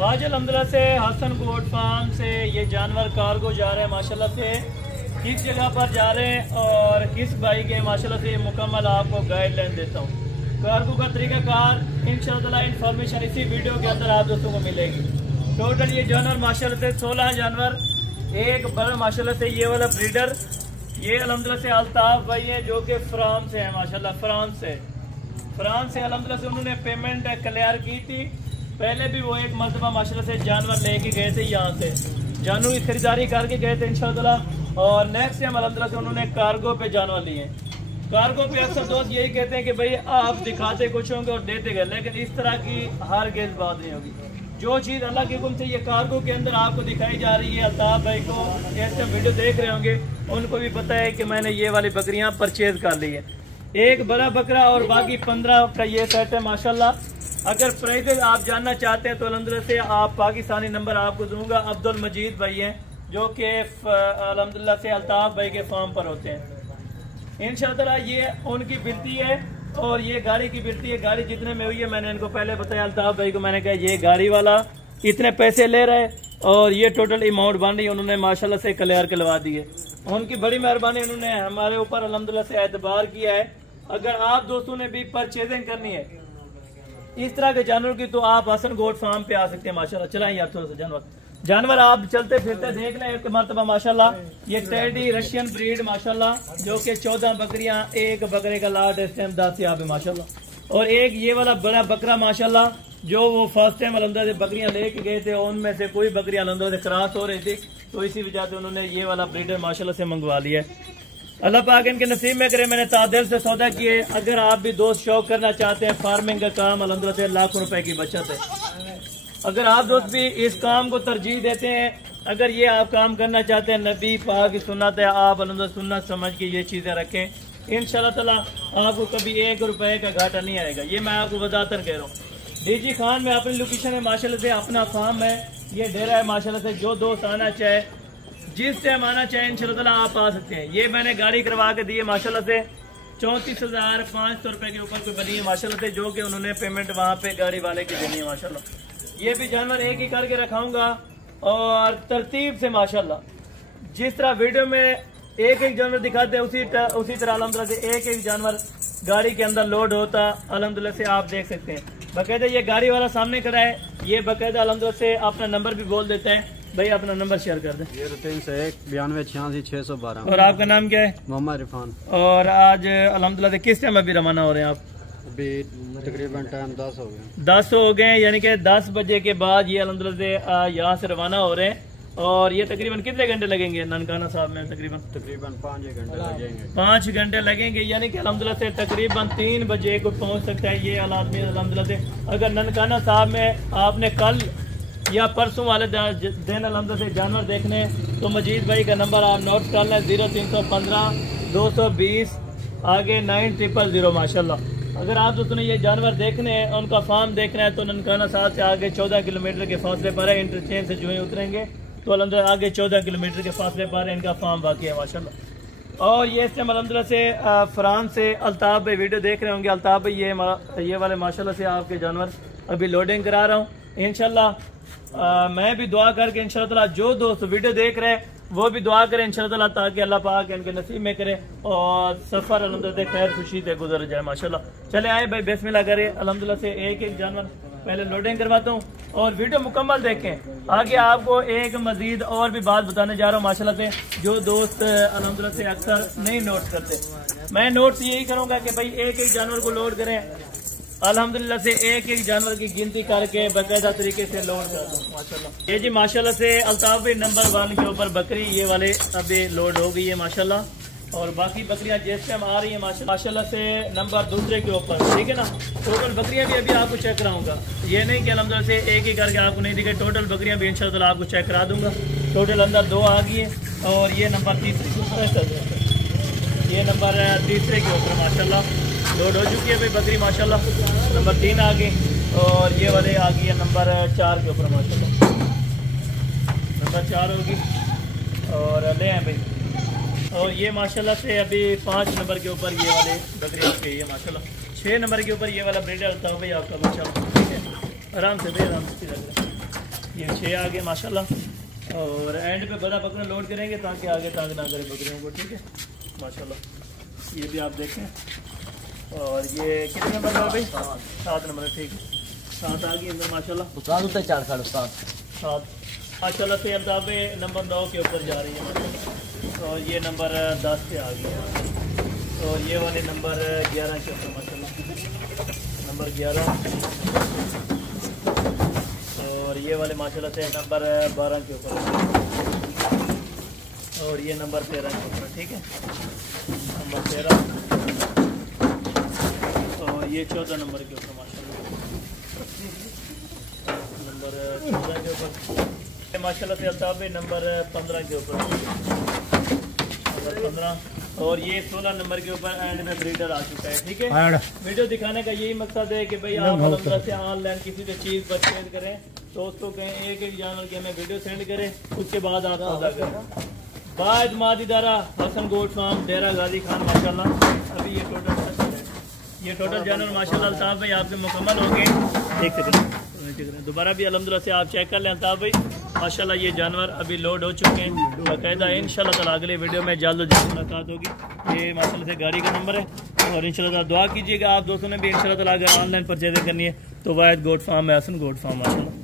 आज अल्हम्दुलिल्लाह से हसन गोट फार्म से ये जानवर कार्गो जा रहे हैं माशाल्लाह से। किस जगह पर जा रहे हैं और किस भाई के माशाल्लाह से मुकम्मल आपको गाइडलाइन देता हूँ। कार्गो का तरीकाकार इंशाअल्लाह इंफॉर्मेशन इसी वीडियो के अंदर आप दोस्तों को मिलेगी। टोटल ये जानवर माशाल्लाह से 16 जानवर, एक बड़ा माशाल्लाह से ये वाला ब्रीडर, ये अल्हम्दुलिल्लाह से अल्ताफ भाई है जो कि फ्रांस से है माशाल्लाह। फ्रांस से अल्हम्दुलिल्लाह से उन्होंने पेमेंट क्लियर की थी। पहले भी वो एक मरतबा माशाल्लाह से जानवर लेके गए थे, यहाँ से जानवर की खरीदारी करके गए थे इंशाअल्लाह। और नेक्स्ट टाइम अल्हम्दुलिल्लाह से उन्होंने कार्गो पे जानवर लिए। कार्गो पे अक्सर दोस्त यही कहते हैं कि भाई आप दिखाते कुछ होंगे और देते गए, लेकिन इस तरह की हर गेज बात नहीं होगी। जो चीज़ अल्लाह के हुक्म से ये कार्गो के अंदर आपको दिखाई जा रही है, अल्ताफ भाई को जैसे वीडियो देख रहे होंगे उनको भी पता है कि मैंने ये वाली बकरियां परचेज कर ली है। एक बड़ा बकरा और बाकी 15 का ये सेट है माशाल्लाह। अगर प्राइसेज आप जानना चाहते हैं तो अल्हम्दुलिल्लाह से आप पाकिस्तानी नंबर आपको दूंगा। अब्दुल मजीद भाई हैं जो कि अल्हम्दुलिल्लाह से अल्ताफ भाई के फार्म पर होते हैं इंशाअल्लाह। ये उनकी बिरती है और ये गाड़ी की बिरती है। गाड़ी जितने में हुई है मैंने इनको पहले बताया अल्ताफ भाई को, मैंने कहा ये गाड़ी वाला इतने पैसे ले रहे और ये टोटल अमाउंट बन रही है। उन्होंने माशाल्लाह से क्लियर करवा दिए। उनकी बड़ी मेहरबानी, उन्होंने हमारे ऊपर अल्हम्दुलिल्लाह से एतबार किया है। अगर आप दोस्तों ने भी परचेजिंग करनी है इस तरह के जानवर की तो आप हसन गोट फार्म पे आ सकते हैं माशाल्लाह। चलाएं यार थोड़ा सा जानवर आप चलते फिरते देख लें एक मरतबा माशाल्लाह। ये टेडी रशियन ब्रीड माशाल्लाह जो कि 14 बकरियां, एक बकरे का लाट इस टाइम 10 यहाँ पे माशाल्लाह। और एक ये वाला बड़ा बकरा माशाल्लाह जो वो फर्स्ट टाइम अल्हम्दुलिल्लाह से बकरियां लेके गए थे, उनमें से कोई बकरियां अल्हम्दुलिल्लाह से क्रॉस हो रही थी, तो इसी वजह से उन्होंने ये वाला ब्रीडर माशाल्लाह से मंगवा लिया। अल्लाह पाक इनके नसीब में करे। मैंने तादिल से सौदा किए। अगर आप भी दोस्त शौक करना चाहते हैं, फार्मिंग का काम अल्हम्दुलिल्लाह से लाखों रुपए की बचत है। अगर आप दोस्त भी इस काम को तरजीह देते हैं, अगर ये आप काम करना चाहते हैं, नबी पाक की सुन्नत है, आप अल्हम्दुलिल्लाह सुन्नत समझ के ये चीजें रखें, इंशाअल्लाह ताला आपको कभी 1 रुपए का घाटा नहीं आएगा। ये मैं आपको बताकर कह रहा हूँ। डीजी खान में अपनी लोकेशन है माशाल्लाह से, अपना फार्म है, ये डेरा है माशाल्लाह से। जो दोस्त आना चाहे, जिस टाइम आना चाहे इंशाअल्लाह आप आ सकते हैं। ये मैंने गाड़ी करवा के दी है माशाल्लाह से। 34,500 रुपए के ऊपर कोई बनी है माशाल्लाह से, जो कि उन्होंने पेमेंट वहाँ पे गाड़ी वाले की देनी है माशाल्लाह। ये भी जानवर एक ही करके रखाऊंगा और तरतीब से माशाल्लाह। जिस तरह वीडियो में एक एक जानवर दिखाते हैं उसी तरह अल्हम्दुलिल्लाह से एक एक जानवर गाड़ी के अंदर लोड होता अल्हम्दुलिल्लाह से आप देख सकते हैं। बाकायदा ये गाड़ी वाला सामने करा है, ये बाकायदा अल्हम्दुलिल्लाह से अपना नंबर भी बोल देता है। भाई अपना नंबर शेयर कर दें। 0301 और आपका नाम क्या है? मोहम्मद इरफान। और आज अल्हम्दुलिल्लाह से किस टाइम अभी रवाना हो रहे हैं आप? अभी तकरीबन टाइम 10 हो गए। 10 हो गए, यानी कि 10 बजे के बाद ये अल्हम्दुलिल्लाह से यहाँ से रवाना हो रहे हैं। और ये तकरीबन कितने घंटे लगेंगे ननकाना साहब में? तकरीबन 5 घंटे लगेंगे। 5 घंटे लगेंगे, यानी कि अल्हम्दुलिल्लाह से तकरीबन 3 बजे को पहुँच सकता है ये आदमी अल्हम्दुलिल्लाह से। अगर ननकाना साहब में आपने कल या परसों वाले दिन अल्हम्दुलिल्लाह से जानवर देखने तो मजीद भाई का नंबर आप नोट कर लें, 0315 220 आगे 9000 माशाल्लाह। अगर आप दोस्तों ने ये जानवर देखने हैं, उनका फार्म देखना है तो ननकाना साहब से आगे 14 किलोमीटर के फासले पर है। इंटरचेंज से जो ही उतरेंगे तो अल्हम्दुलिल्लाह आगे 14 किलोमीटर के फासले पर है इनका फार्म वाक़ई है माशाल्लाह। और ये इस टाइम अल्हम्दुलिल्लाह से फ्रांस से अल्ताफ भाई वीडियो देख रहे होंगे। अल्ताफ भाई ये वाले माशाल्लाह से आपके जानवर अभी लोडिंग करा रहा हूँ इंशाल्लाह। मैं भी दुआ करके इंशाअल्लाह जो दोस्त वीडियो देख रहे हैं वो भी दुआ करें इंशाअल्लाह, ताकि अल्लाह पाक इनके नसीब में करे और सफर अल्हम्दुलिल्लाह खैर खुशी से गुजर जाए माशाल्लाह। चले आए भाई बिस्मिल्लाह करें। अल्हम्दुलिल्लाह से एक एक जानवर पहले लोडिंग करवाता हूँ और वीडियो मुकम्मल देखें। आगे आपको एक मजीद और भी बात बताने जा रहा हूँ माशाल्लाह से, जो दोस्त अल्हम्दुलिल्लाह से अक्सर नहीं नोट करते। मैं नोट यही करूँगा कि भाई एक एक जानवर को लोड करें अल्हम्दुलिल्लाह से, एक एक जानवर की गिनती करके बाकायदा तरीके से लोड कर दो माशाल्लाह। ये जी माशाल्लाह से अल्ताफ भाई नंबर 1 के ऊपर बकरी ये वाले अभी लोड हो गई है माशाल्लाह। और बाकी बकरियां जिस टाइम आ रही है माशाल्लाह से नंबर 2 के ऊपर, ठीक है ना। टोटल बकरियां भी अभी आपको चेक कराऊंगा, ये नहीं कि अल्हम्दुलिल्लाह से एक ही करके आपको नहीं दिखे। टोटल बकरियां भी इंशाल्लाह आपको चेक करा दूंगा। टोटल अंदर 2 आ गई है और ये नंबर 3 के ऊपर, ये नंबर 3 के ऊपर माशाल्लाह लोड हो चुकी है भाई बकरी माशाल्लाह। नंबर 3 आ गई और ये वाले आ गई है नंबर 4 के ऊपर माशाल्लाह। नंबर 4 होगी और ले हैं भाई। और ये माशाल्लाह से अभी 5 नंबर के ऊपर ये वाले बकरी आ गई है माशाल्लाह। 6 नंबर के ऊपर ये वाला ब्रीडर था भाई आपका माशाल्लाह। ठीक है, आराम से भाई आराम से। 6 आ गए माशाल्लाह। और एंड पे बड़ा बकरा लोड करेंगे ताकि आगे तंग ना करे बकरियों को, ठीक है माशाल्लाह। ये भी आप देखें। और ये कितने नंबर का भाई? 7 नंबर, ठीक है 7 आ गई अंदर माशाल्लाह। उस्ताद उतर 4 साढ़े 7 माशाल्लाह से अब नंबर 9 के ऊपर जा रही है माशाल्लाह। और ये नंबर 10 पे आ गई है। और ये वाले नंबर 11 के ऊपर माशाल्लाह, नंबर 11। और ये वाले माशाल्लाह से नंबर 12 के ऊपर। और ये नंबर 13 के ऊपर, ठीक है नंबर 13। और ये 14 नंबर के ऊपर माशाल्लाह, नंबर 14 के ऊपर माशाल्लाह से अल्ताफ नंबर 15 के ऊपर, नंबर 15। और ये 16 नंबर के ऊपर एंड में ब्रीडर आ चुका है, ठीक है। वीडियो दिखाने का यही मकसद है कि भाई आप अलहमदुलिल्लाह से ऑनलाइन किसी भी चीज़ परचेज करें तो उसको कहें एक एक जानवर की हमें वीडियो सेंड करें, उसके बाद आप सौदा करें। बाद मादीदारा हसन गोट फार्म डेरा गाजी खान माशाल्लाह। अभी ये टोटल जानवर माशाल्लाह अल्ताफ भाई आपके मुकम्मल हो गए, देख सकते हैं। दोबारा भी अल्हम्दुलिल्लाह से आप चेक कर लें अल्ताफ भाई माशाल्लाह। ये जानवर अभी लोड हो चुके हैं बाकायदा। इंशाल्लाह ताला अगले वीडियो में जल्द मुलाकात होगी। ये माशाल्लाह से गाड़ी का नंबर है। और इंशाल्लाह दुआ कीजिएगा आप दोस्तों ने भी इंशाल्लाह ताला अगर ऑनलाइन परचेजिंग करनी है तो वाहिद गोट फार्म है, हसन गोट फार्म माशाल्लाह।